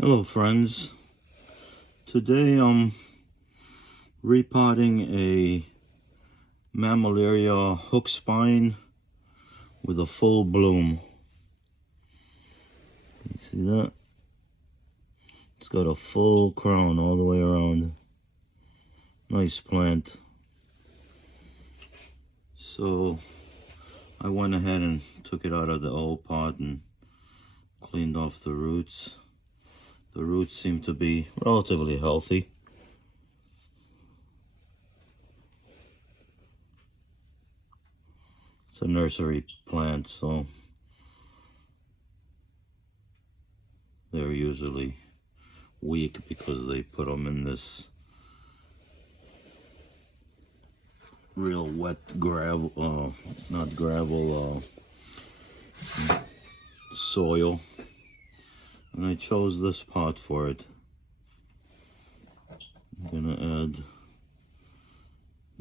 Hello friends, today I'm repotting a mammillaria hook spine with a full bloom. You see that? It's got a full crown all the way around. Nice plant. So I went ahead and took it out of the old pot and cleaned off the roots. The roots seem to be relatively healthy. It's a nursery plant, so they're usually weak because they put them in this real wet gravel, not gravel, soil. And I chose this pot for it. I'm gonna add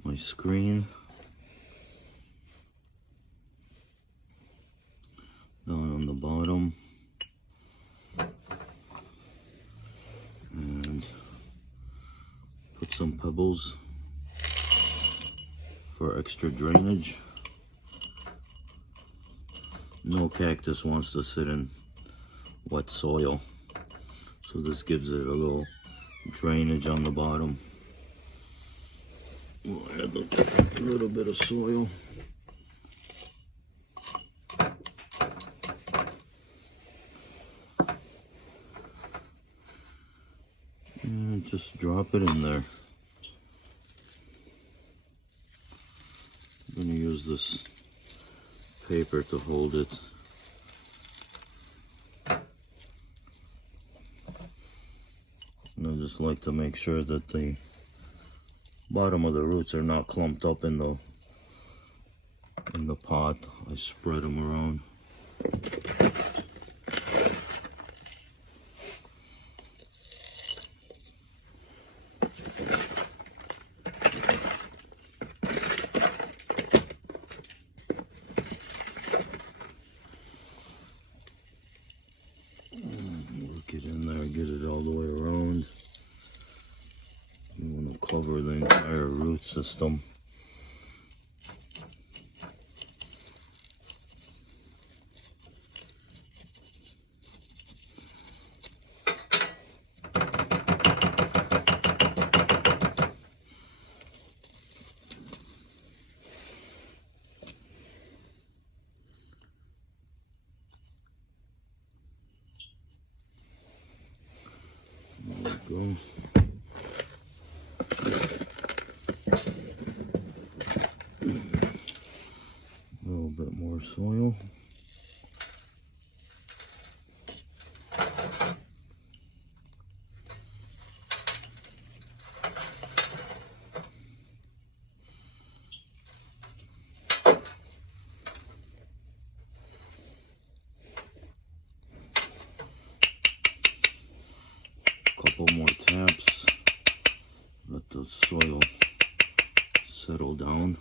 my screen down on the bottom and put some pebbles for extra drainage. No cactus wants to sit in wet soil, so this gives it a little drainage on the bottom. We'll add a little bit of soil. And just drop it in there. I'm going to use this paper to hold it. And I just like to make sure that the bottom of the roots are not clumped up in the pot. I spread them around. Work it in there, get it all the way around. You want to cover the entire root system. There we go. A little bit more soil. Couple more taps. Let the soil settle down.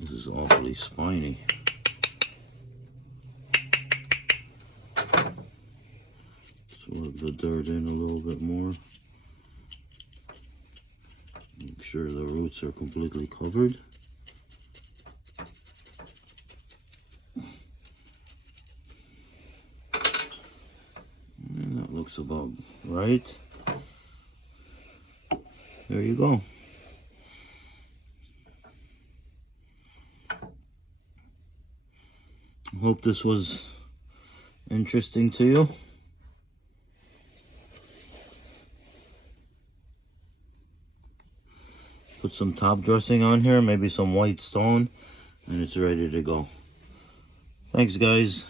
This is awfully spiny. Rub the dirt in a little bit more. Make sure the roots are completely covered. And that looks about right. There you go. Hope this was interesting to you. Put some top dressing on here, maybe some white stone, and it's ready to go. Thanks, guys.